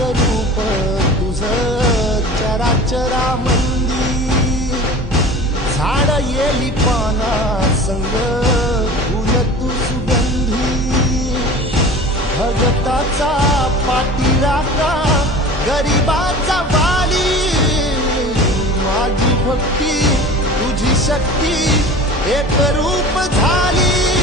रूप तुझं चराचरामंदी झाड येली पाना संग फुल तू सुगंधी भगताचा पाठीराखा गरिबाचा वाली माझी भक्ती तुझी शक्ती एक रूप झाली।